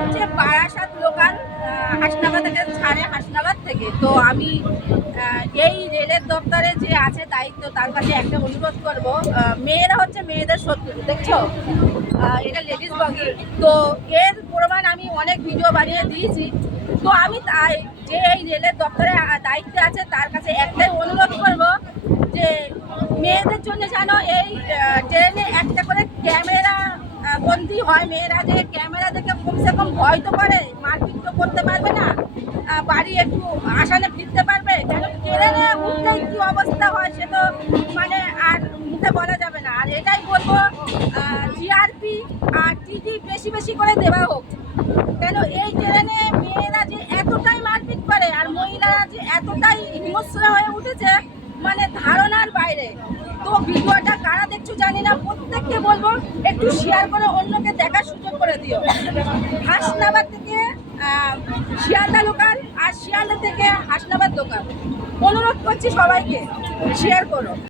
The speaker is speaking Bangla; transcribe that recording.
হচ্ছে বারাসাত লোকাল, হাসনাবাদ থেকে ছাড়ে, হাসনাবাদ থেকে। তো আমি এই রেলের দপ্তরে যে আছে দায়িত্ব, তার কাছে একটা অনুরোধ করব। মেয়েরা হচ্ছে মেয়েদের শত্রু, দেখছো? এটা লেডিস বগি। তো এর প্রমাণ আমি অনেক ভিডিও বানিয়ে দিয়েছি। তো আমি তাই যে এই রেলের দপ্তরে দায়িত্বে আছে তার কাছে একটাই অনুরোধ করব যে মেয়েদের জন্য যেন এই ট্রেনে একটা করে ক্যামেরা বন্দি হয়। মেয়েরা যে ক্যামেরা দেখে কমসে কম ভয় তো করে, মারপিট তো করতে পারবে না, বাড়ি একটু আসানে ফিরতে পারবে। কেন ট্রেনে উঠতেই কি অবস্থা হয় সে তো মানে আর মুখে বলা যাবে না। আর এটাই বলবো, জিআরপি আর টিটি বেশি বেশি করে দেওয়া হোক। কেন এই ট্রেনে মেয়েরা যে এতটাই মারপিট করে আর মহিলারা যে এতটাই হিংস্র হয়ে উঠেছে, মানে ধারণার বাইরে। তো ভিডিওটা কারা দেখছো জানি না, প্রত্যেককে বলবো একটু শেয়ার করে অন্যকে দেখার সুযোগ করে দিও। হাসনাবাদ থেকে শিয়ালদা লোকাল আর শিয়ালদা থেকে হাসনাবাদ লোকাল, অনুরোধ করছি সবাইকে শেয়ার করো।